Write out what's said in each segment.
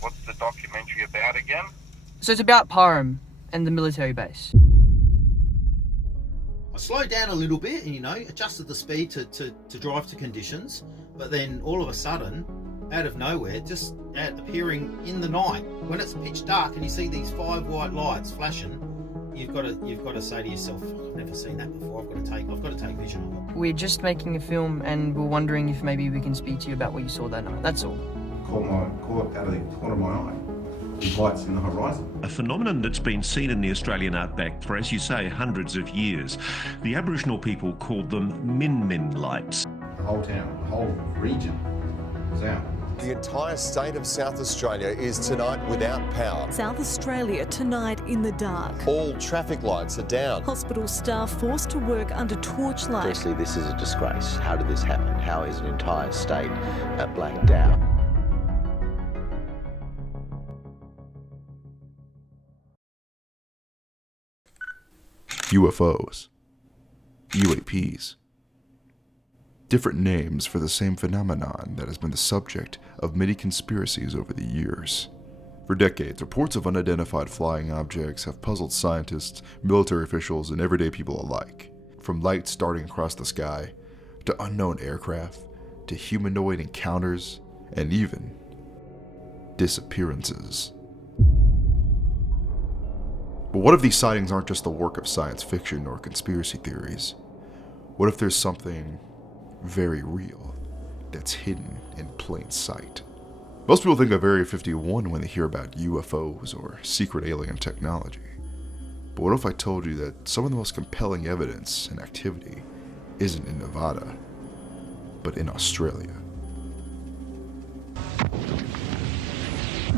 What's the documentary about again? So it's about Parham and the military base. I slowed down a little bit and, adjusted the speed to drive to conditions, but then all of a sudden, out of nowhere, just appearing in the night, when it's pitch dark and you see these 5 white lights flashing, you've got to say to yourself, I've never seen that before, I've got to take vision of it. We're just making a film and we're wondering if maybe we can speak to you about what you saw that night, that's all. Caught out of the corner of my eye. These lights in the horizon. A phenomenon that's been seen in the Australian outback for, as you say, hundreds of years. The Aboriginal people called them min-min lights. The whole town, the whole region was out. The entire state of South Australia is tonight without power. South Australia tonight in the dark. All traffic lights are down. Hospital staff forced to work under torchlight. Firstly, this is a disgrace. How did this happen? How is an entire state blacked out? UFOs, UAPs. Different names for the same phenomenon that has been the subject of many conspiracies over the years. For decades, reports of unidentified flying objects have puzzled scientists, military officials, and everyday people alike. From lights darting across the sky, to unknown aircraft, to humanoid encounters, and even disappearances. But what if these sightings aren't just the work of science fiction or conspiracy theories? What if there's something very real that's hidden in plain sight? Most people think of Area 51 when they hear about UFOs or secret alien technology. But what if I told you that some of the most compelling evidence and activity isn't in Nevada, but in Australia?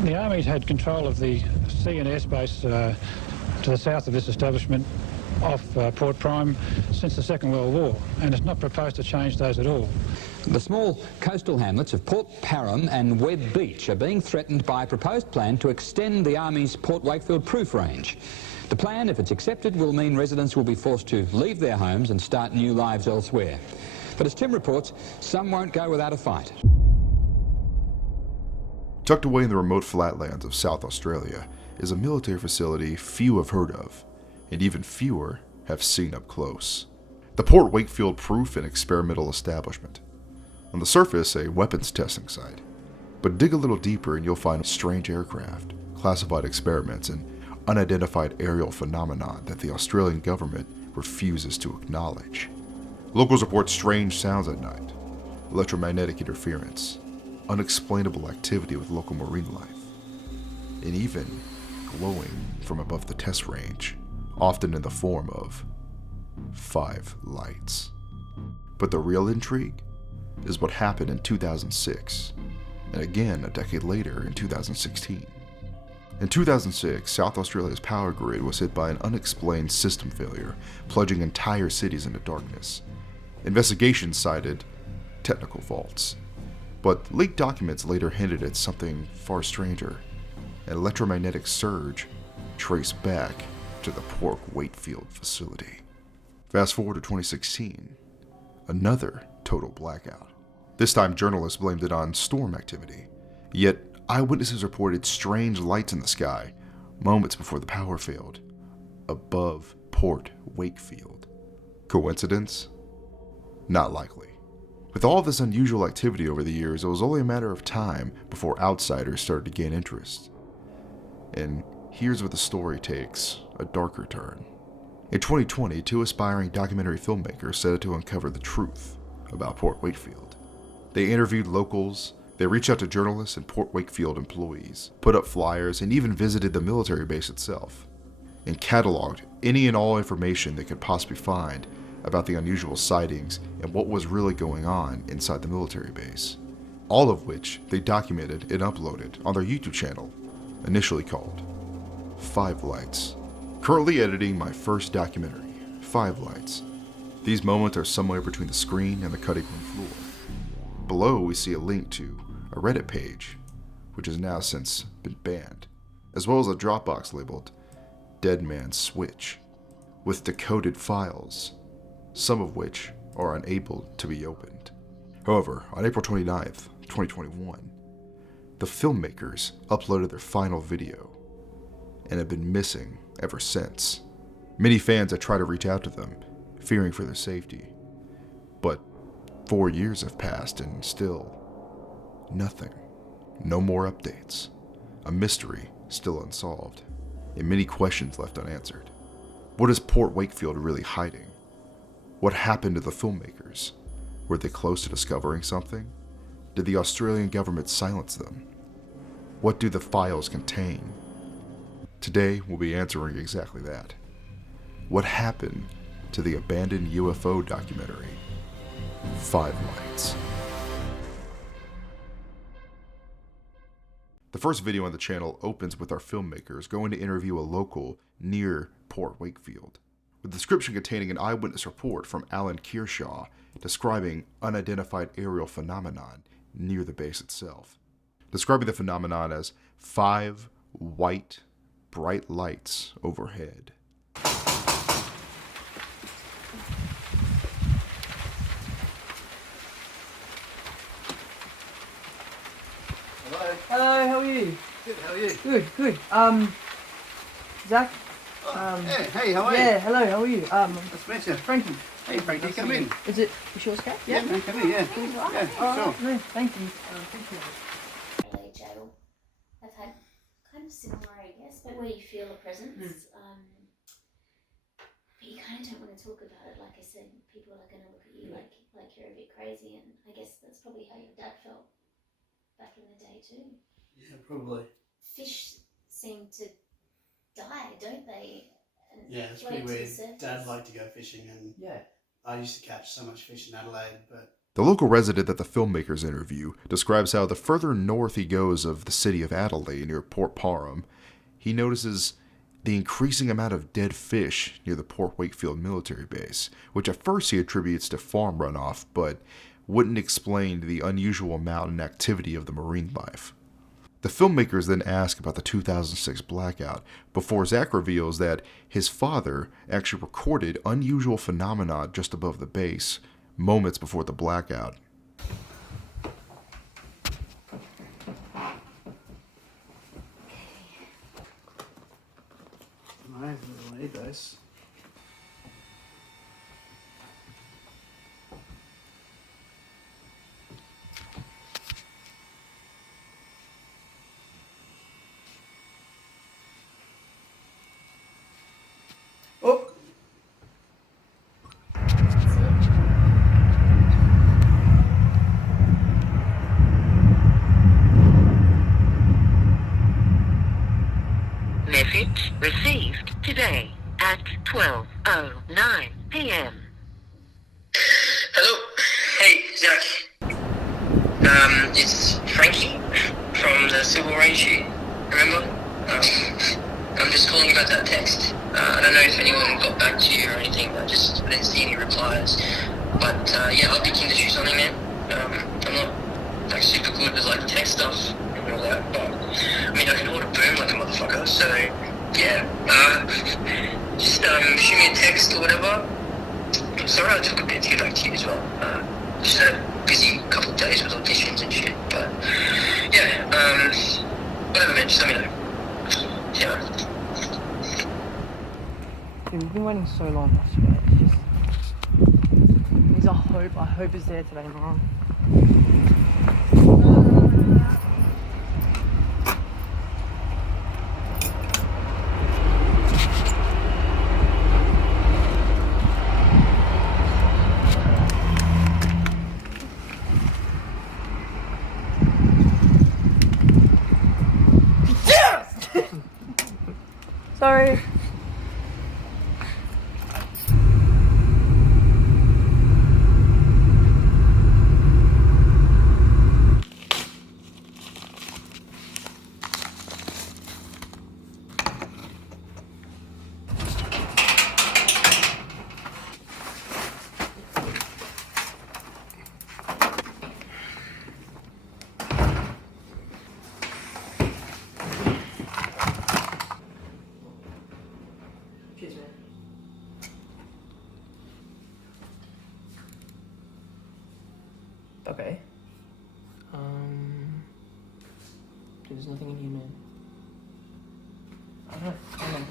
The Army's had control of the sea and airspace to the south of this establishment off Port Prime since the Second World War, and it's not proposed to change those at all. The small coastal hamlets of Port Parham and Webb Beach are being threatened by a proposed plan to extend the Army's Port Wakefield proof range. The plan, if it's accepted, will mean residents will be forced to leave their homes and start new lives elsewhere. But as Tim reports, some won't go without a fight. Tucked away in the remote flatlands of South Australia is a military facility few have heard of, and even fewer have seen up close. The Port Wakefield Proof and Experimental Establishment. On the surface, a weapons testing site. But dig a little deeper and you'll find strange aircraft, classified experiments, and unidentified aerial phenomena that the Australian government refuses to acknowledge. Locals report strange sounds at night, electromagnetic interference, unexplainable activity with local marine life, and even glowing from above the test range, often in the form of 5 lights. But the real intrigue is what happened in 2006, and again a decade later in 2016. In 2006, South Australia's power grid was hit by an unexplained system failure, plunging entire cities into darkness. Investigations cited technical faults, but leaked documents later hinted at something far stranger, an electromagnetic surge traced back to the Port Wakefield facility. Fast forward to 2016, another total blackout. This time journalists blamed it on storm activity, yet eyewitnesses reported strange lights in the sky moments before the power failed, above Port Wakefield. Coincidence? Not likely. With all of this unusual activity over the years, it was only a matter of time before outsiders started to gain interest. And here's where the story takes a darker turn. In 2020, 2 aspiring documentary filmmakers set out to uncover the truth about Port Wakefield. They interviewed locals, they reached out to journalists and Port Wakefield employees, put up flyers, and even visited the military base itself, and cataloged any and all information they could possibly find about the unusual sightings and what was really going on inside the military base. All of which they documented and uploaded on their YouTube channel, initially called 5 Lights. Currently editing my first documentary, 5 Lights. These moments are somewhere between the screen and the cutting room floor. Below we see a link to a Reddit page, which has now since been banned, as well as a Dropbox labeled Dead Man's Switch, with decoded files, some of which are unable to be opened. However, on April 29th, 2021, The filmmakers uploaded their final video and have been missing ever since. Many fans have tried to reach out to them, fearing for their safety. But 4 years have passed and still nothing. No more updates. A mystery still unsolved, and many questions left unanswered. What is Port Wakefield really hiding? What happened to the filmmakers? Were they close to discovering something? Did the Australian government silence them? What do the files contain? Today, we'll be answering exactly that. What happened to the abandoned UFO documentary, Five Lights? The first video on the channel opens with our filmmakers going to interview a local near Port Wakefield, with a description containing an eyewitness report from Alan Kearshaw describing unidentified aerial phenomenon near the base itself, describing the phenomenon as 5 white, bright lights overhead. Hello, how are you? Good, how are you? Good, good. Zach? Yeah, hey, how are you? Yeah, hello, how are you? Nice to meet you. Frankie. Hey, Frankie, come in. Is it Michelle's cat? Yeah, man, come in, yeah. Yeah, Alright, sure. no, thank you. Thank you. LA jail. I've had kind of similar, I guess, but where you feel a presence. But you kind of don't want to talk about it. Like I said, people are going to look at you like you're a bit crazy, and I guess that's probably how your dad felt back in the day too. Yeah, probably. Fish seem to die, don't they? And Yeah, it's float pretty to the weird. surface. Dad liked to go fishing, and Yeah. I used to catch so much fish in Adelaide, but The local resident that the filmmakers interview describes how the further north he goes of the city of Adelaide near Port Parham, he notices the increasing amount of dead fish near the Port Wakefield military base, which at first he attributes to farm runoff, but wouldn't explain the unusual amount and activity of the marine life. The filmmakers then ask about the 2006 blackout, before Zach reveals that his father actually recorded unusual phenomena just above the base, moments before the blackout. I don't need those. Oh! Message received today at 12:09 p.m. Hello. Hey, Zach. It's Frankie from the Civil Range here. Remember? I'm just calling about that text. I don't know if anyone got back to you or anything, but I didn't see any replies. But yeah, I'd be keen to shoot something, man. I'm not super good with text stuff and all that, but I mean I can hold a boom like a motherfucker. So yeah, just shoot me a text or whatever. I'm sorry I took a bit to get back to you as well. Just had a busy couple of days with auditions and shit. But yeah, whatever, man. Just let me know. Yeah. Dude, we've been waiting so long, I swear. It's just... I hope it's there today, man. Sorry. Cheers, man. Okay. There's nothing in here, man. I don't know. Hang on.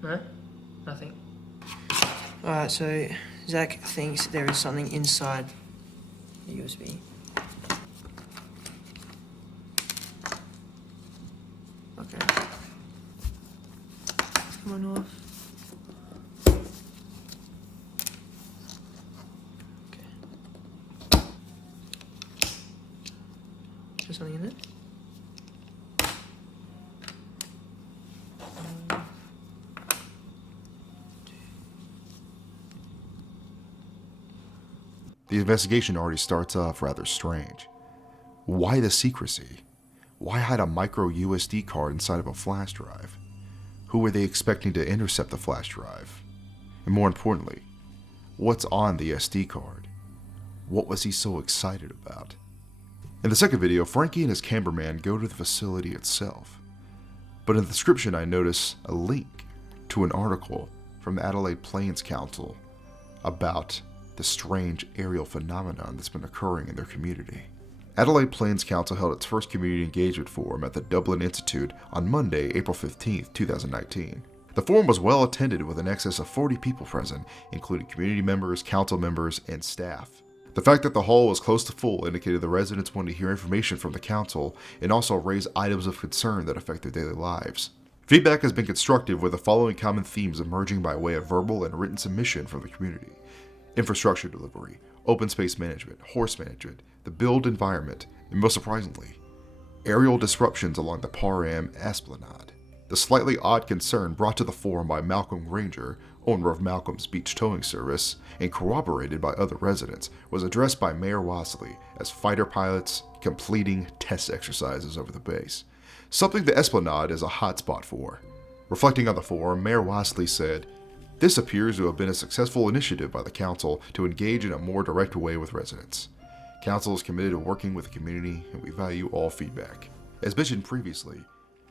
No? Nothing. Alright, so Zach thinks there is something inside the USB. Okay. Come on off. Okay. Is there something in it? The investigation already starts off rather strange. Why the secrecy? Why hide a micro USD card inside of a flash drive? Who were they expecting to intercept the flash drive? And more importantly, what's on the SD card? What was he so excited about? In the second video, Frankie and his cameraman go to the facility itself. But in the description I notice a link to an article from the Adelaide Plains Council about the strange aerial phenomenon that's been occurring in their community. Adelaide Plains Council held its first community engagement forum at the Dublin Institute on Monday, April 15, 2019. The forum was well attended with an excess of 40 people present, including community members, council members, and staff. The fact that the hall was close to full indicated the residents wanted to hear information from the council and also raise items of concern that affect their daily lives. Feedback has been constructive, with the following common themes emerging by way of verbal and written submission from the community: infrastructure delivery, open space management, horse management, the build environment, and most surprisingly, aerial disruptions along the Parham Esplanade. The slightly odd concern brought to the forum by Malcolm Granger, owner of Malcolm's Beach Towing Service, and corroborated by other residents, was addressed by Mayor Wasley as fighter pilots completing test exercises over the base, something the Esplanade is a hotspot for. Reflecting on the forum, Mayor Wasley said, "This appears to have been a successful initiative by the council to engage in a more direct way with residents. Council is committed to working with the community, and we value all feedback." As mentioned previously,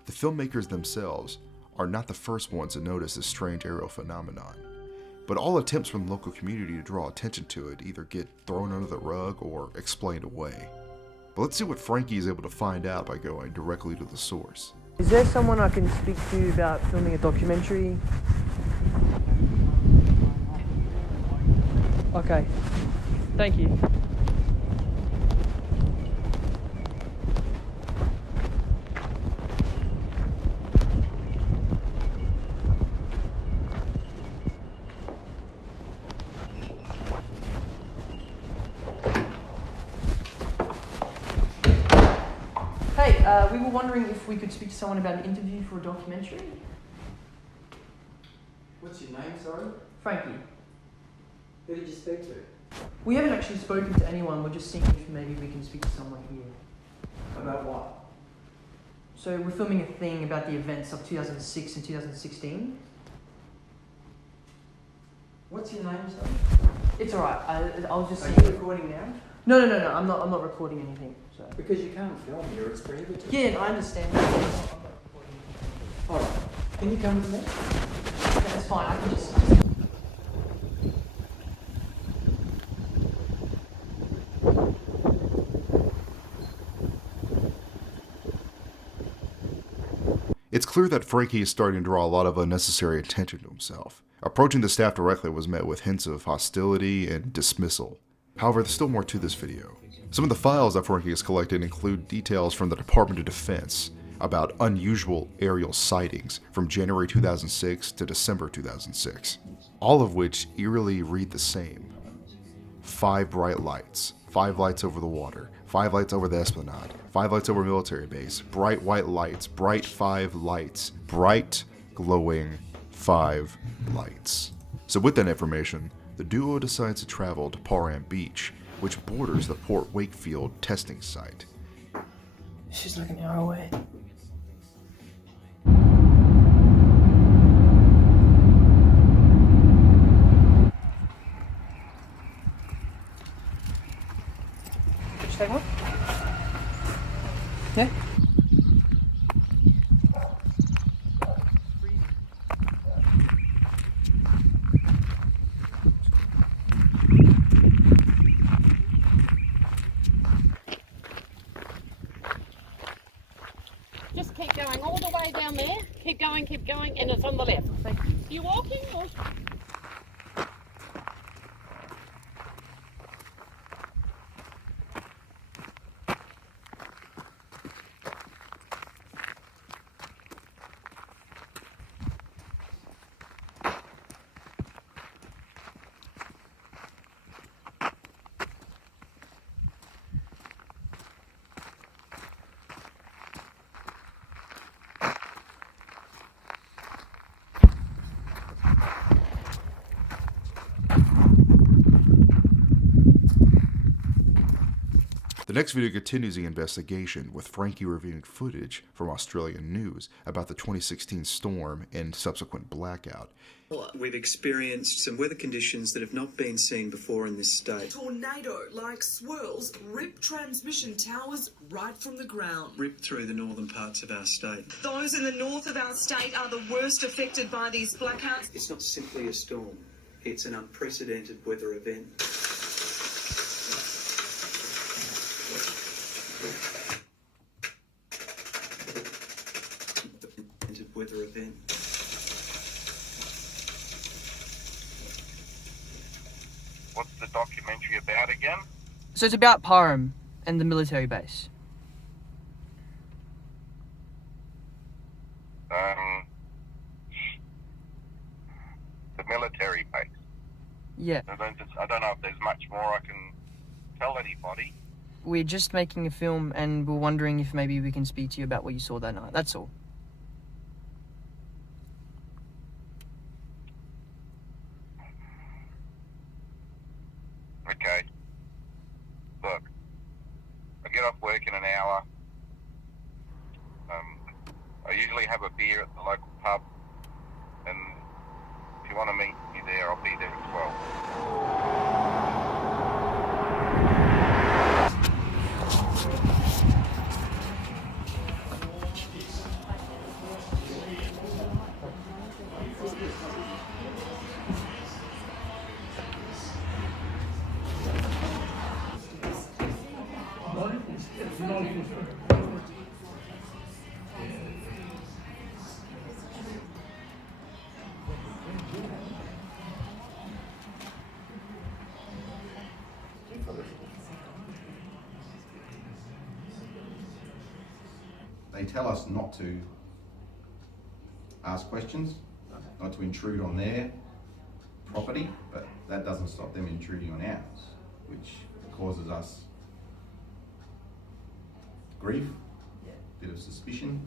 the filmmakers themselves are not the first ones to notice this strange aerial phenomenon, but all attempts from the local community to draw attention to it either get thrown under the rug or explained away. But let's see what Frankie is able to find out by going directly to the source. Is there someone I can speak to about filming a documentary? Okay. Thank you. Hey, we were wondering if we could speak to someone about an interview for a documentary. What's your name, sorry? Frankie. Who did you speak to? We haven't actually spoken to anyone, we're just seeing if maybe we can speak to someone here. About what? So we're filming a thing about the events of 2006 and 2016. What's your name, sorry? It's alright, I was just Are saying... you recording now? No, I'm not recording anything. So. Because you can't film here, it's prohibited. Yeah, I understand. I'm not recording anything. Alright, can you come with me? Okay, that's fine, I can just... It's clear that Frankie is starting to draw a lot of unnecessary attention to himself. Approaching the staff directly was met with hints of hostility and dismissal. However, there's still more to this video. Some of the files that Frankie has collected include details from the Department of Defense about unusual aerial sightings from January 2006 to December 2006, all of which eerily read the same. 5 bright lights, 5 lights over the water, 5 lights over the Esplanade, 5 lights over military base, bright white lights, bright 5 lights, bright glowing 5 lights. So with that information, the duo decides to travel to Parham Beach, which borders the Port Wakefield testing site. She's like an hour away. Did you take one? Yeah. Just keep going all the way down there. Keep going, and it's on the left. Thank you. You walking or? The next video continues the investigation, with Frankie reviewing footage from Australian news about the 2016 storm and subsequent blackout. We've experienced some weather conditions that have not been seen before in this state. Tornado-like swirls rip transmission towers right from the ground. Ripped through the northern parts of our state. Those in the north of our state are the worst affected by these blackouts. It's not simply a storm, it's an unprecedented weather event. Weather event. What's the documentary about again? So it's about Parham and the military base. The military base. Yeah. I don't know if there's much more I can tell anybody. We're just making a film and we're wondering if maybe we can speak to you about what you saw that night. That's all. Okay. Look, I get off work in an hour. I usually have a beer at the local pub, and if you want to meet me there, I'll be there as well. They tell us not to ask questions, not to intrude on their property, but that doesn't stop them intruding on ours, which causes us grief, a bit of suspicion,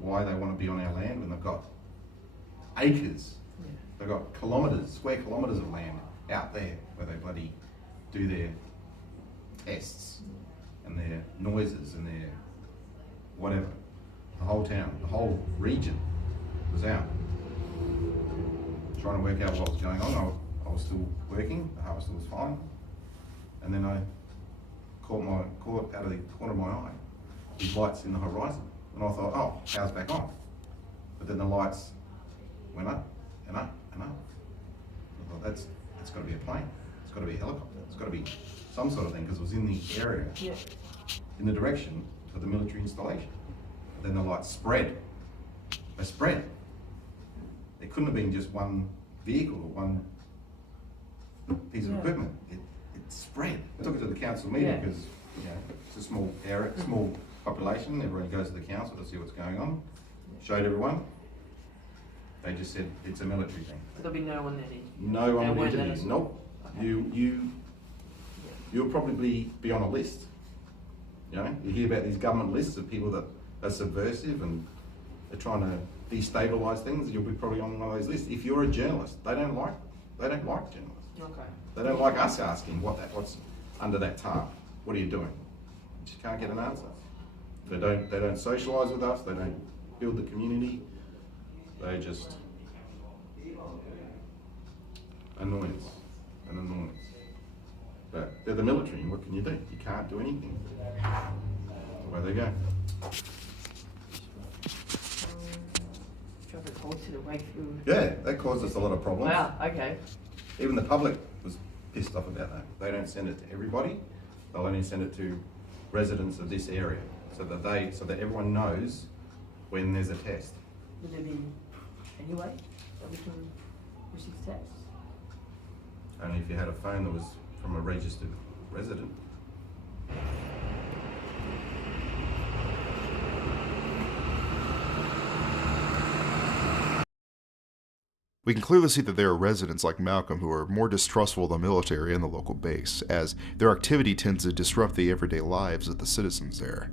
why they want to be on our land when they've got acres, they've got kilometres, square kilometres of land out there where they bloody do their tests and their noises and their whatever. The whole town, the whole region was out trying to work out what was going on. I was still working, the harvester was fine, and then I caught out of the corner of my eye these lights in the horizon, and I thought, oh, power's back on. But then the lights went up and up and up. I thought, that's got to be a plane, it's got to be a helicopter, it's got to be some sort of thing, because it was in the area, in the direction of the military installation. But then the lights spread. They spread. It couldn't have been just one vehicle or one piece of equipment. It spread. I took it to the council meeting because it's a small area, small population. Everyone goes to the council to see what's going on. Showed everyone. They just said it's a military thing. There'll be no one there. No one would interview. Nope. Okay. You'll probably be on a list. You know, you hear about these government lists of people that are subversive and they're trying to destabilise things. You'll be probably on one of those lists. If you're a journalist, they don't like journalists. Okay. They don't like us asking what's under that tarp. What are you doing? You just can't get an answer. They don't socialise with us. They don't build the community. They just annoyance. But they're the military, and what can you do? You can't do anything. away they go. Drop a call to the Wakefield. Yeah, that caused us a lot of problems. Wow, okay. Even the public was pissed off about that. They don't send it to everybody. They'll only send it to residents of this area, so that everyone knows when there's a test. Would there be any way that we can receive texts? Only if you had a phone that was from a registered resident. We can clearly see that there are residents like Malcolm who are more distrustful of the military and the local base, as their activity tends to disrupt the everyday lives of the citizens there.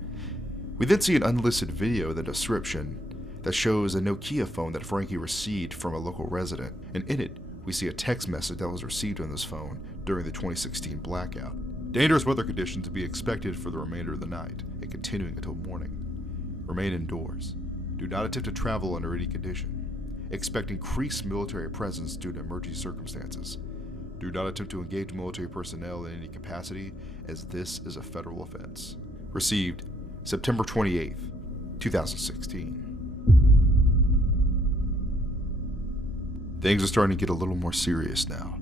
We then see an unlisted video in the description that shows a Nokia phone that Frankie received from a local resident, and in it, we see a text message that was received on this phone during the 2016 blackout. Dangerous weather conditions to be expected for the remainder of the night, and continuing until morning. Remain indoors. Do not attempt to travel under any condition. Expect increased military presence due to emergency circumstances. Do not attempt to engage military personnel in any capacity, as this is a federal offense. Received September 28th, 2016. Things are starting to get a little more serious now.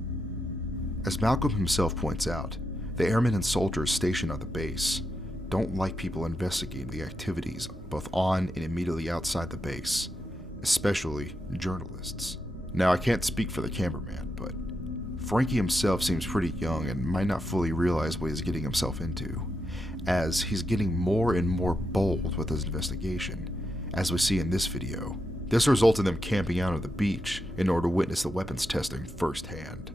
As Malcolm himself points out, the airmen and soldiers stationed on the base don't like people investigating the activities both on and immediately outside the base, especially journalists. Now, I can't speak for the cameraman, but Frankie himself seems pretty young and might not fully realize what he's getting himself into, as he's getting more and more bold with his investigation, as we see in this video. This results in them camping out on the beach in order to witness the weapons testing firsthand.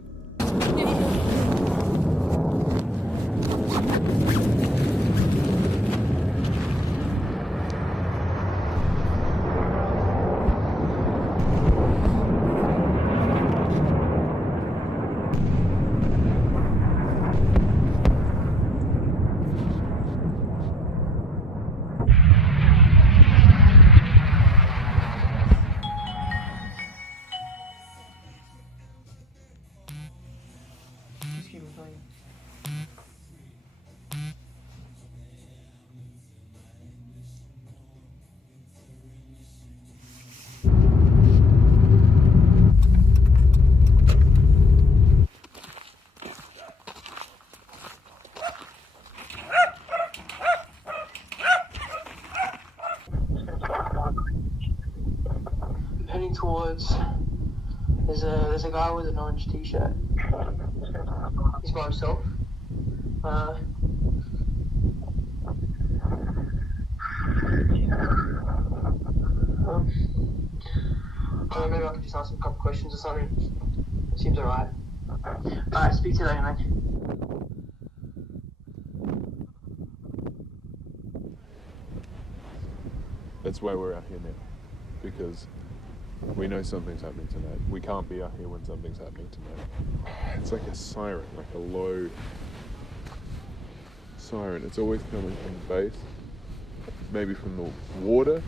Heading towards, there's a guy with an orange t-shirt. He's by himself. Maybe I can just ask him a couple questions or something. Seems alright. Alright, speak to you later, mate. That's why we're out here now, because we know something's happening tonight. We can't be out here when something's happening tonight. It's like a siren, like a low siren. It's always coming from the base, maybe from the water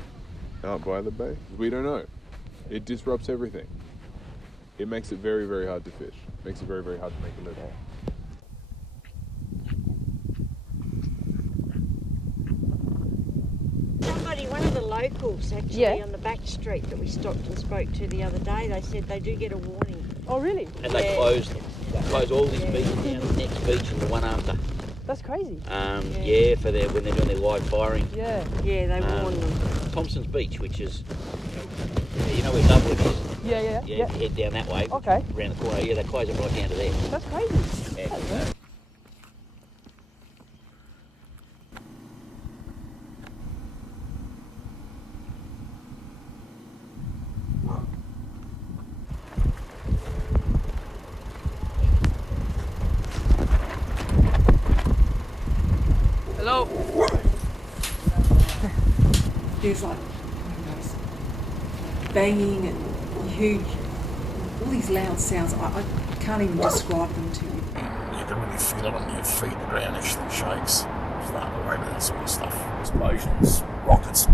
out by the base. We don't know. It disrupts everything. It makes it very, very hard to fish. It makes it very, very hard to make a living. One of the locals actually on the back street that we stopped and spoke to the other day, they said they do get a warning. Oh really? And they close them. They close all these beaches down the next beach and the one after. That's crazy. Yeah, for when they're doing their live firing. Yeah. Yeah, they warn them. Thompson's Beach, which is, you know where Dublin is? Yeah. You head down that way. Okay. Around the corner. Yeah, they close it right down to there. That's crazy. Yeah. Hello. There's like banging and huge, all these loud sounds. I can't even describe them to you. You can really feel it on your feet. The ground actually shakes. Flying away with that sort of stuff. Explosions, rockets,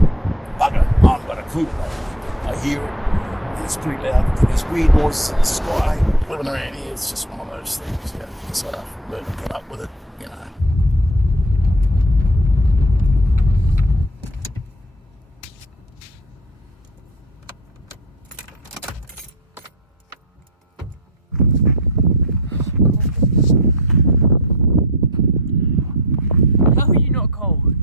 bugger. I've got a clue. I hear it. It's pretty loud. There's weird noises in the sky. Living around here, it's just one of those things. Yeah, you sort of learn to put up with it, you know. not cold.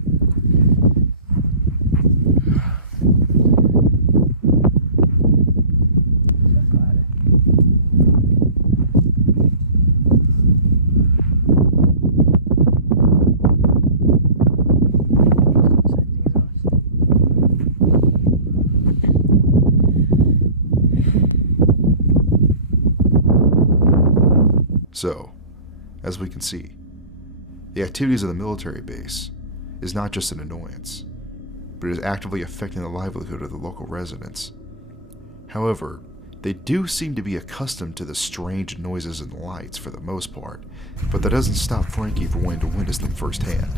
So, as we can see, the activities of the military base is not just an annoyance, but it is actively affecting the livelihood of the local residents. However, they do seem to be accustomed to the strange noises and lights for the most part, but that doesn't stop Frankie from wanting to witness them firsthand.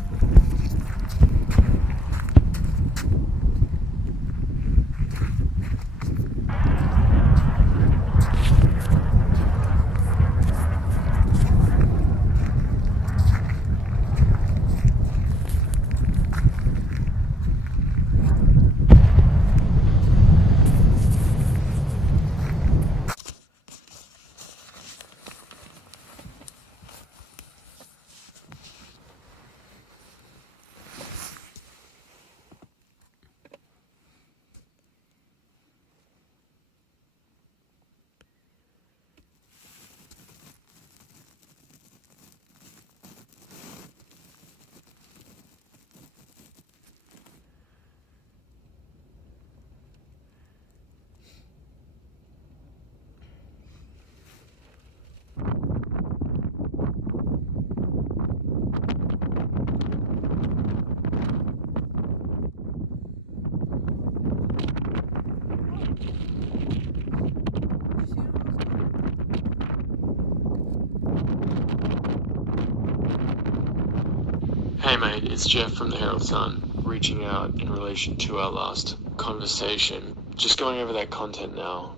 Hey mate, it's Jeff from the Herald Sun, reaching out in relation to our last conversation. Just going over that content now.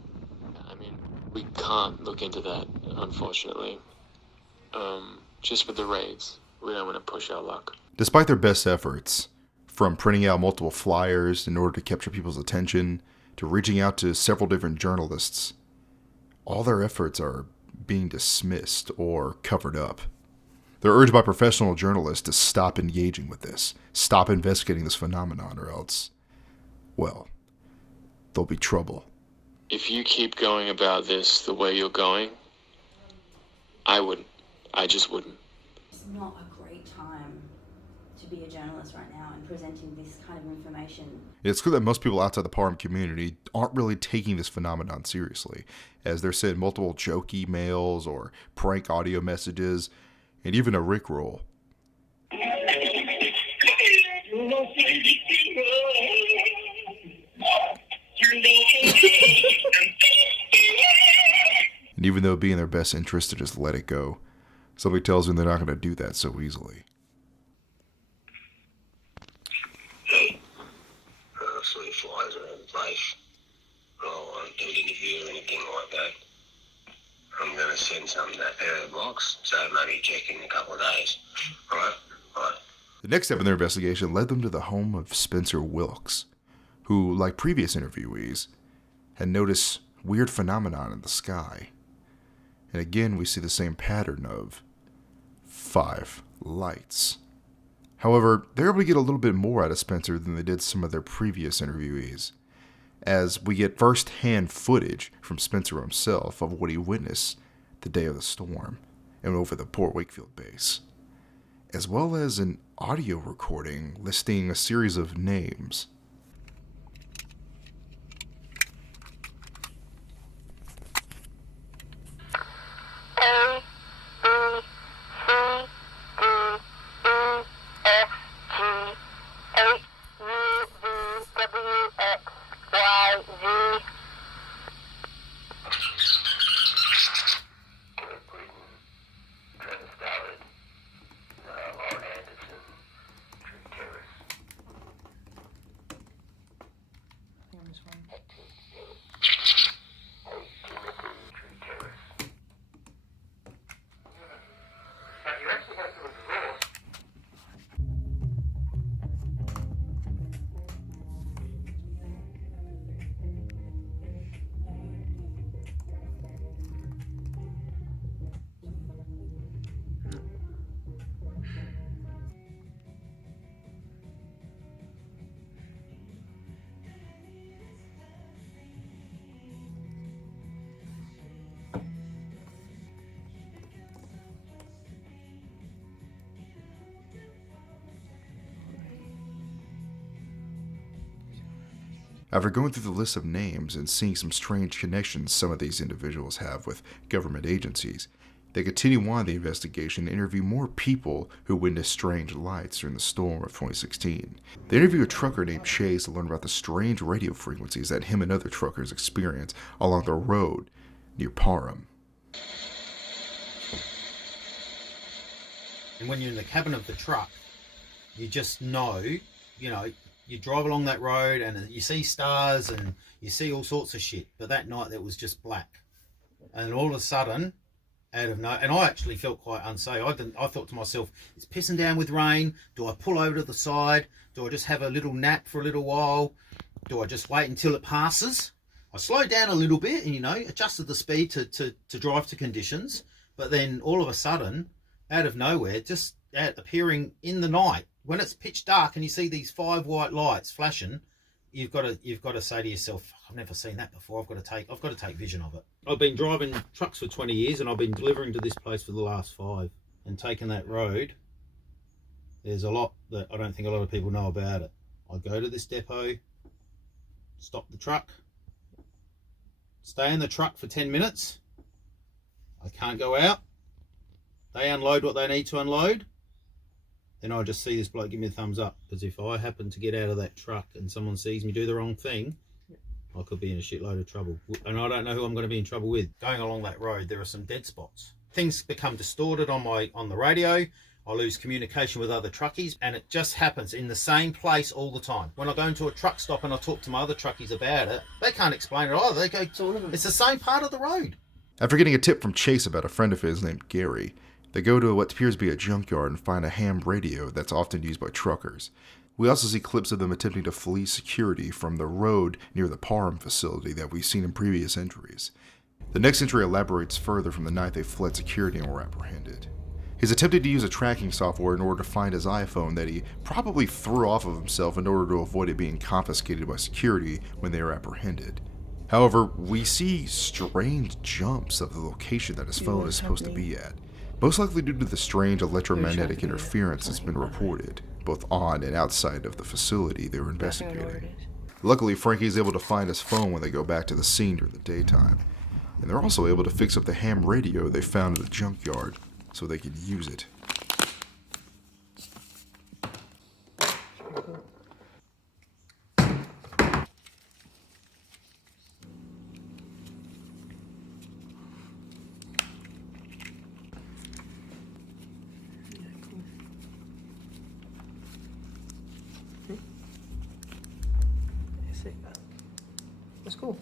I mean, we can't look into that, unfortunately. Just with the raids, we don't want to push our luck. Despite their best efforts, from printing out multiple flyers in order to capture people's attention, to reaching out to several different journalists, all their efforts are being dismissed or covered up. They're urged by professional journalists to stop engaging with this, stop investigating this phenomenon, or else, well, there'll be trouble. If you keep going about this the way you're going, I wouldn't. I just wouldn't. It's not a great time to be a journalist right now and presenting this kind of information. It's clear that most people outside the Parham community aren't really taking this phenomenon seriously, as they're sending multiple joke emails or prank audio messages, and even a rickroll. And even though it'd be in their best interest to just let it go, somebody tells them they're not going to do that so easily. Hey, so many flies around the place. I don't want to do an interview or anything like that. I'm going to send some in that PO box, so maybe check in a couple of days. Alright? Alright. The next step in their investigation led them to the home of Spencer Wilkes, who, like previous interviewees, had noticed weird phenomenon in the sky. And again, we see the same pattern of 5 lights. However, they're able to get a little bit more out of Spencer than they did some of their previous interviewees, as we get first-hand footage from Spencer himself of what he witnessed the day of the storm and over the Port Wakefield base, as well as an audio recording listing a series of names. After going through the list of names and seeing some strange connections some of these individuals have with government agencies, they continue on the investigation and interview more people who witnessed strange lights during the storm of 2016. They interview a trucker named Chase to learn about the strange radio frequencies that him and other truckers experience along the road near Parham. And when you're in the cabin of the truck, you just know, you drive along that road and you see stars and you see all sorts of shit. But that night, it was just black. And all of a sudden, out of nowhere, and I actually felt quite unsafe. I thought to myself, it's pissing down with rain. Do I pull over to the side? Do I just have a little nap for a little while? Do I just wait until it passes? I slowed down a little bit and, adjusted the speed to drive to conditions. But then all of a sudden, out of nowhere, just appearing in the night, when it's pitch dark and you see these 5 white lights flashing, you've got to say to yourself, I've never seen that before. I've got to take vision of it. I've been driving trucks for 20 years and I've been delivering to this place for the last 5. And taking that road, there's a lot that I don't think a lot of people know about it. I go to this depot, stop the truck, stay in the truck for 10 minutes. I can't go out. They unload what they need to unload. Then I just see this bloke give me a thumbs up, because if I happen to get out of that truck and someone sees me do the wrong thing, I could be in a shitload of trouble. And I don't know who I'm going to be in trouble with. Going along that road, there are some dead spots. Things become distorted on the radio. I lose communication with other truckies, and it just happens in the same place all the time. When I go into a truck stop and I talk to my other truckies about it, they can't explain it either. They go, it's the same part of the road. After getting a tip from Chase about a friend of his named Gary, they go to what appears to be a junkyard and find a ham radio that's often used by truckers. We also see clips of them attempting to flee security from the road near the Parham facility that we've seen in previous entries. The next entry elaborates further from the night they fled security and were apprehended. He's attempted to use a tracking software in order to find his iPhone that he probably threw off of himself in order to avoid it being confiscated by security when they were apprehended. However, we see strange jumps of the location that his phone is supposed to be at, most likely due to the strange electromagnetic interference that's been reported, both on and outside of the facility they were investigating. Luckily, Frankie is able to find his phone when they go back to the scene during the daytime, and they're also able to fix up the ham radio they found in the junkyard so they could use it. That's cool.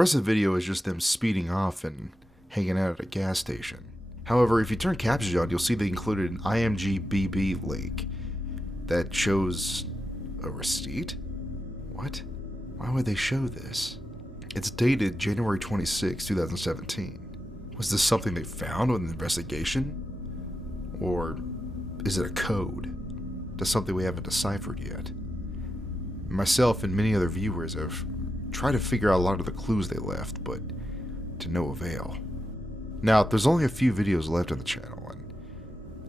rest of the video is just them speeding off and hanging out at a gas station. However, if you turn captions on, you'll see they included an IMDb link that shows a receipt? What? Why would they show this? It's dated January 26, 2017. Was this something they found in the investigation? Or is it a code to something we haven't deciphered yet? Myself and many other viewers have tried to figure out a lot of the clues they left, but to no avail. Now, there's only a few videos left on the channel, and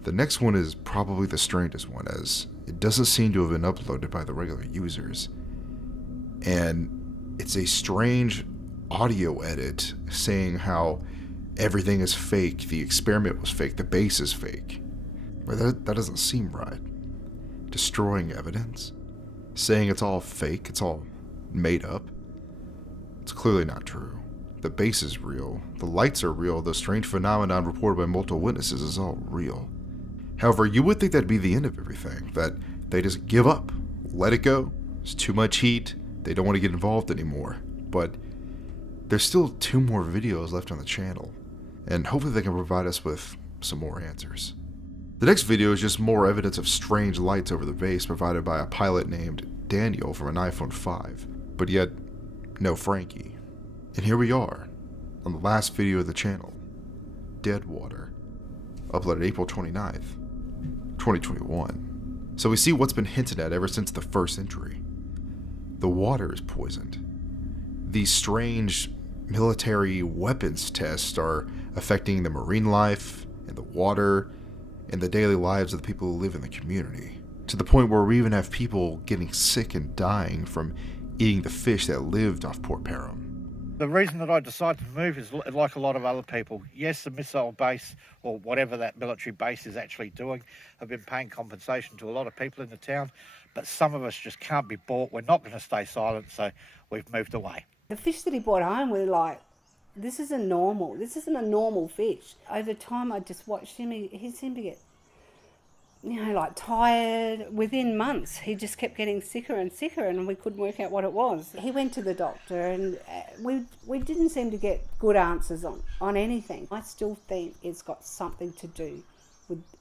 the next one is probably the strangest one, as it doesn't seem to have been uploaded by the regular users. And it's a strange audio edit saying how everything is fake, the experiment was fake, the base is fake. But that doesn't seem right. Destroying evidence? Saying it's all fake, it's all made up? It's clearly not true. The base is real, the lights are real, the strange phenomenon reported by multiple witnesses is all real. However, you would think that'd be the end of everything, that they just give up, let it go, it's too much heat, they don't want to get involved anymore. But there's still 2 more videos left on the channel, and hopefully they can provide us with some more answers. The next video is just more evidence of strange lights over the base provided by a pilot named Daniel from an iPhone 5, but yet no Frankie. And here we are, on the last video of the channel, Dead Water, uploaded April 29th, 2021. So we see what's been hinted at ever since the first entry. The water is poisoned. These strange military weapons tests are affecting the marine life, and the water, and the daily lives of the people who live in the community. To the point where we even have people getting sick and dying from eating the fish that lived off Port Parham. The reason that I decided to move is like a lot of other people. Yes, the missile base, or whatever that military base is actually doing, have been paying compensation to a lot of people in the town, but some of us just can't be bought. We're not going to stay silent, so we've moved away. The fish that he brought home were like, this isn't a normal fish. Over time, I just watched him, he seemed to get, like tired. Within months, he just kept getting sicker and sicker, and we couldn't work out what it was. He went to the doctor, and we didn't seem to get good answers on anything. I still think it's got something to do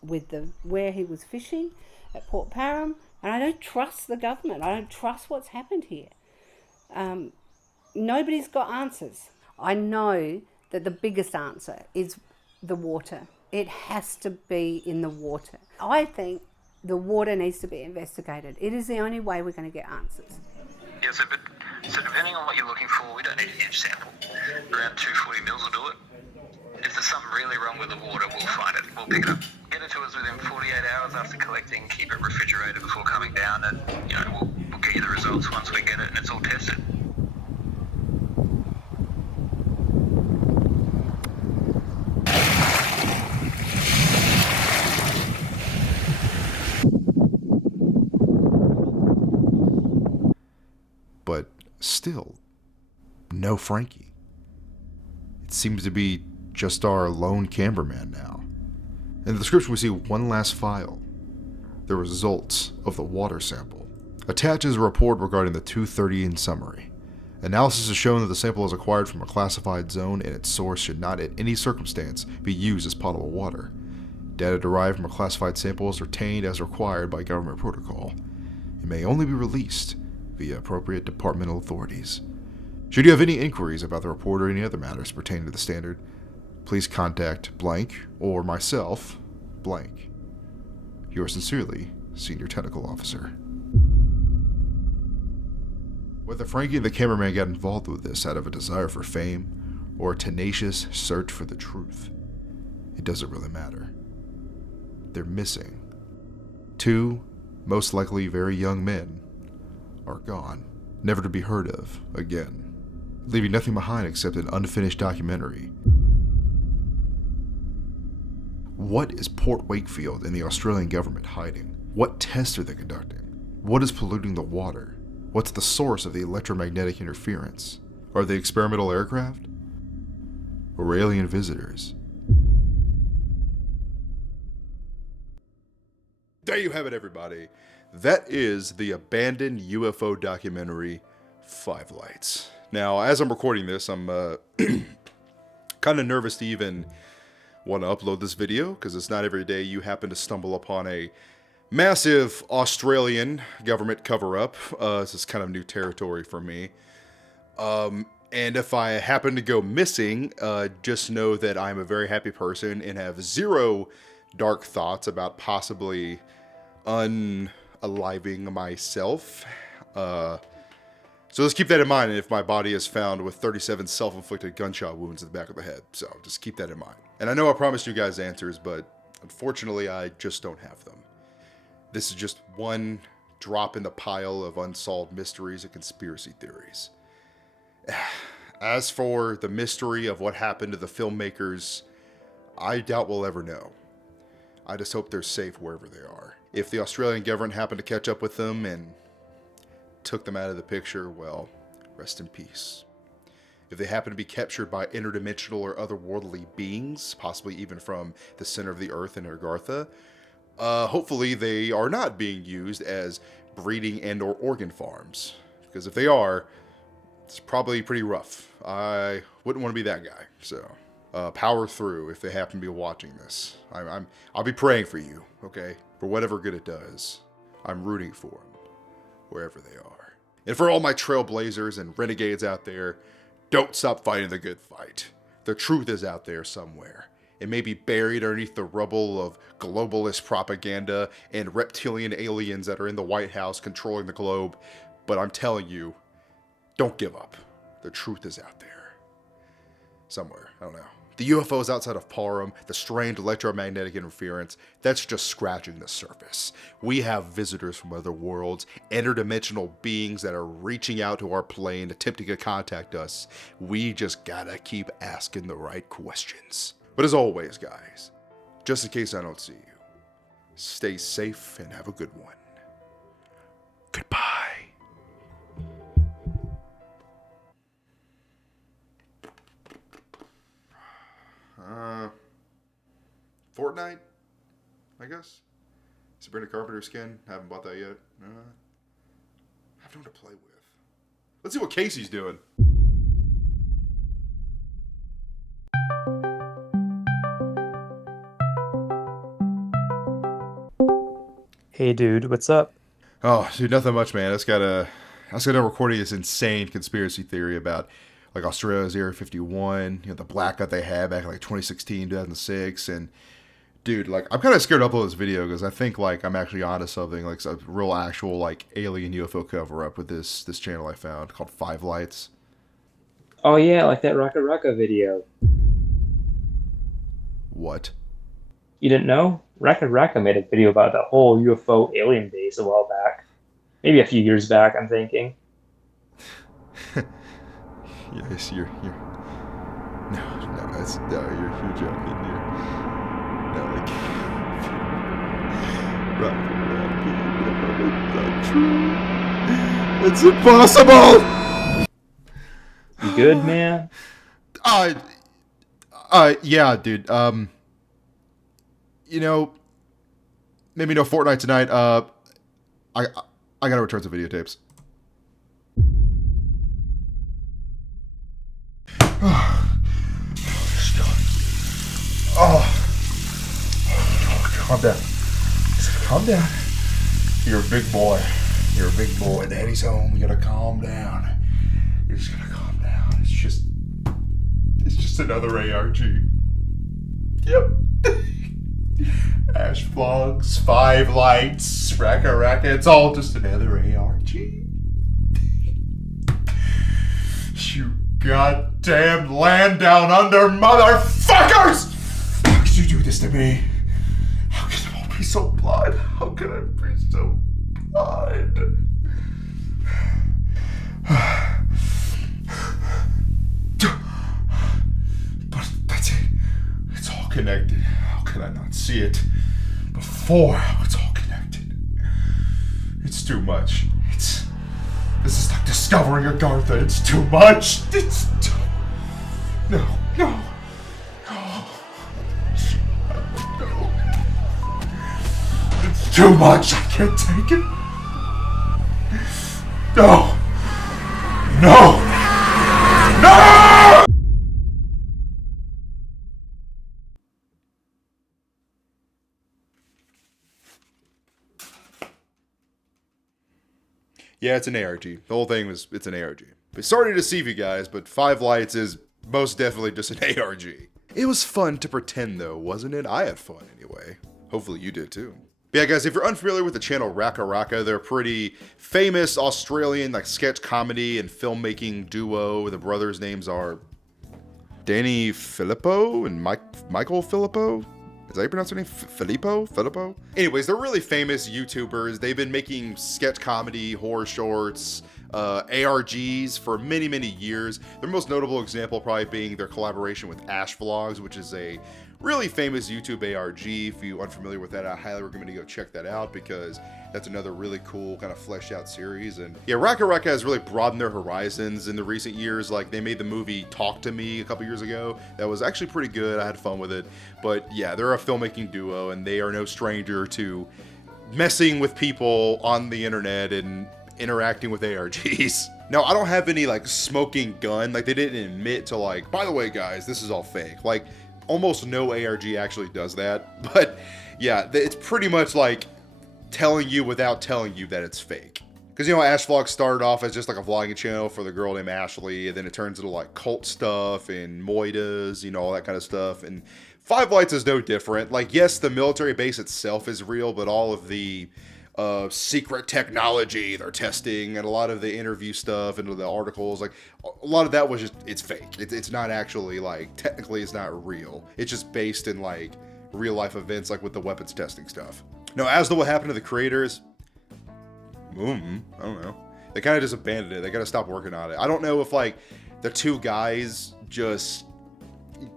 with where he was fishing at Port Parham, and I don't trust the government. I don't trust what's happened here. Nobody's got answers. I know that the biggest answer is the water. It has to be in the water. I think the water needs to be investigated. It is the only way we're going to get answers. Yeah, so depending on what you're looking for, we don't need a huge sample. Around 240 mils will do it. If there's something really wrong with the water, we'll find it. We'll pick it up. Get it to us within 48 hours after collecting. Keep it refrigerated before coming down, and we'll get you the results once we get it and it's all tested. But still, no Frankie. It seems to be just our lone cameraman now. In the description we see one last file. The results of the water sample. Attached is a report regarding the 230 summary. Analysis has shown that the sample is acquired from a classified zone and its source should not in any circumstance be used as potable water. Data derived from a classified sample is retained as required by government protocol. It may only be released via appropriate departmental authorities. Should you have any inquiries about the report or any other matters pertaining to the standard, please contact blank or myself, blank. Yours sincerely, Senior Technical Officer. Whether Frankie and the cameraman got involved with this out of a desire for fame or a tenacious search for the truth, it doesn't really matter. They're missing. 2, most likely very young men, are gone, never to be heard of again, leaving nothing behind except an unfinished documentary. What is Port Wakefield and the Australian government hiding? What tests are they conducting? What is polluting the water? What's the source of the electromagnetic interference? Are they experimental aircraft? Or alien visitors? There you have it, everybody. That is the abandoned UFO documentary, 5 Lights. Now, as I'm recording this, I'm kind of nervous to even want to upload this video, because it's not every day you happen to stumble upon a massive Australian government cover-up. This is kind of new territory for me. And if I happen to go missing, just know that I'm a very happy person and have zero dark thoughts about possibly unaliving myself. So let's keep that in mind if my body is found with 37 self-inflicted gunshot wounds in the back of the head. So just keep that in mind. And I know I promised you guys answers, but unfortunately I just don't have them. This is just one drop in the pile of unsolved mysteries and conspiracy theories. As for the mystery of what happened to the filmmakers, I doubt we'll ever know. I just hope they're safe wherever they are. If the Australian government happened to catch up with them and took them out of the picture, well, rest in peace. If they happen to be captured by interdimensional or otherworldly beings, possibly even from the center of the earth in Agartha, hopefully they are not being used as breeding and or organ farms. Because if they are, it's probably pretty rough. I wouldn't want to be that guy. So, power through if they happen to be watching this. I'll be praying for you, okay? For whatever good it does. I'm rooting for them, wherever they are. And for all my trailblazers and renegades out there, don't stop fighting the good fight. The truth is out there somewhere. It may be buried underneath the rubble of globalist propaganda and reptilian aliens that are in the White House controlling the globe, but I'm telling you, don't give up. The truth is out there. Somewhere. I don't know. The UFOs outside of Parham, the strange electromagnetic interference, that's just scratching the surface. We have visitors from other worlds, interdimensional beings that are reaching out to our plane, attempting to contact us. We just gotta keep asking the right questions. But as always, guys, just in case I don't see you, stay safe and have a good one. Goodbye. Fortnite, I guess. Sabrina Carpenter skin. Haven't bought that yet. I have no one to play with. Let's see what Casey's doing. Hey dude, what's up? Oh, dude, nothing much, man. I just got done recording this insane conspiracy theory about like Australia's Area 51, the blackout they had back in like 2016, 2006, and dude, like I'm kind of scared to upload this video because I think like I'm actually onto something, like a real actual like alien UFO cover up with this channel I found called 5 Lights. Oh yeah, like that rackaracka video. What? You didn't know? Rackaracka made a video about the whole UFO alien base a while back. Maybe a few years back, I'm thinking. Yes, you're no, you're joking. It's impossible! You good, man? Yeah, dude. Maybe no Fortnite tonight. I gotta return some videotapes. Calm down. Calm down. You're a big boy. You're a big boy. Daddy's home. You gotta calm down. You're just gonna calm down. It's just another ARG. Yep. Ash vlogs, 5 Lights, rackaracka. It's all just another ARG. You goddamn land down under motherfuckers! How could you do this to me? How could I be so blind? How could I be so blind? But that's it. It's all connected. How could I not see it before? It's all connected. It's too much. This is like discovering Agartha. It's too much. It's too... No. It's too much. I can't take it. No. No! Yeah, it's an ARG. The whole thing it's an ARG. But sorry to deceive you guys, but 5 lights is most definitely just an ARG. It was fun to pretend though, wasn't it? I had fun anyway. Hopefully you did too. But yeah guys, if you're unfamiliar with the channel Rackaracka, they're a pretty famous Australian like sketch comedy and filmmaking duo. The brothers' names are Danny Filippo and Michael Filippo. Is that how you pronounce their name? Filippo? Anyways, they're really famous YouTubers. They've been making sketch comedy, horror shorts, ARGs for many, many years. Their most notable example probably being their collaboration with Ash Vlogs, which is a really famous YouTube ARG. If you're unfamiliar with that, I highly recommend you go check that out because that's another really cool kind of fleshed out series. And yeah, Rackaracka has really broadened their horizons in the recent years. Like they made the movie Talk to Me a couple years ago. That was actually pretty good. I had fun with it. But yeah, they're a filmmaking duo and they are no stranger to messing with people on the internet and interacting with ARGs. Now, I don't have any like smoking gun. Like they didn't admit to like, by the way, guys, this is all fake. Like almost no ARG actually does that. But yeah, it's pretty much like telling you without telling you that it's fake. Because, you know, Ash Vlog started off as just like a vlogging channel for the girl named Ashley, and then it turns into like cult stuff and moitas, you know, all that kind of stuff. And 5 Lights is no different. Like, yes, the military base itself is real, but all of the secret technology they're testing and a lot of the interview stuff and the articles, like a lot of that was just, it's fake. It's not actually like, technically it's not real. It's just based in like real life events, like with the weapons testing stuff. Now, as to what happened to the creators, I don't know. They kind of just abandoned it. They gotta stop working on it. I don't know if like the 2 guys just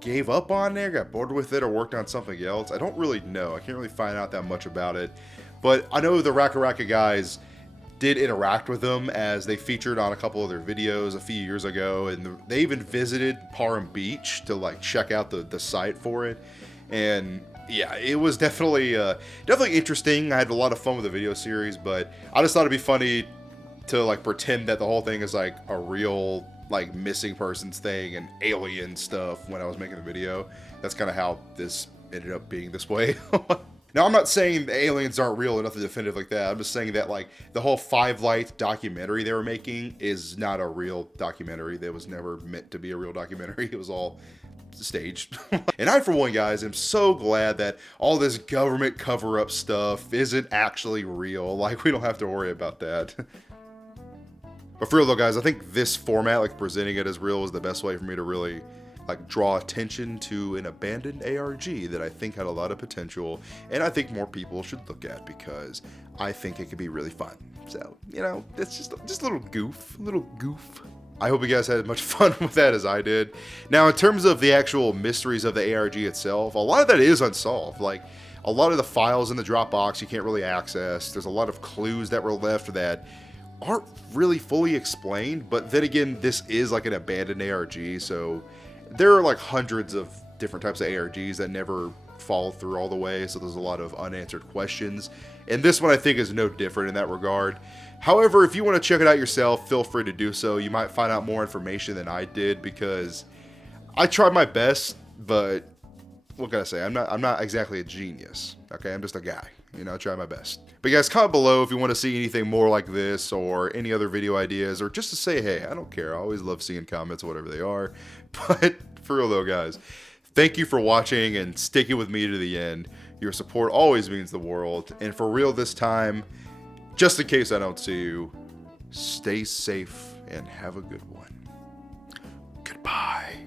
gave up on it, got bored with it, or worked on something else. I don't really know. I can't really find out that much about it. But I know the Rackaracka guys did interact with them as they featured on a couple of their videos a few years ago, and they even visited Parham Beach to like check out the site for it. And yeah, it was definitely interesting. I had a lot of fun with the video series, but I just thought it'd be funny to like pretend that the whole thing is like a real like missing persons thing and alien stuff when I was making the video. That's kind of how this ended up being this way. Now, I'm not saying the aliens aren't real or nothing definitive like that. I'm just saying that like the whole 5 Light documentary they were making is not a real documentary. That was never meant to be a real documentary. It was all staged. And I, for one, guys, am so glad that all this government cover-up stuff isn't actually real. Like, we don't have to worry about that. But for real though, guys, I think this format, like presenting it as real, was the best way for me to really like draw attention to an abandoned ARG that I think had a lot of potential, and I think more people should look at because I think it could be really fun. So, you know, it's just a little goof, I hope you guys had as much fun with that as I did. Now, in terms of the actual mysteries of the ARG itself, a lot of that is unsolved. Like, a lot of the files in the Dropbox you can't really access. There's a lot of clues that were left that aren't really fully explained, but then again, this is like an abandoned ARG, so there are like hundreds of different types of ARGs that never follow through all the way, so there's a lot of unanswered questions. And this one I think is no different in that regard. However, if you want to check it out yourself, feel free to do so. You might find out more information than I did because I tried my best, but what can I say? I'm not exactly a genius. Okay, I'm just a guy. You know, I try my best. But guys, comment below if you want to see anything more like this or any other video ideas, or just to say, hey, I don't care. I always love seeing comments, whatever they are. But for real though, guys, thank you for watching and sticking with me to the end. Your support always means the world. And for real this time, just in case I don't see you, stay safe and have a good one. Goodbye.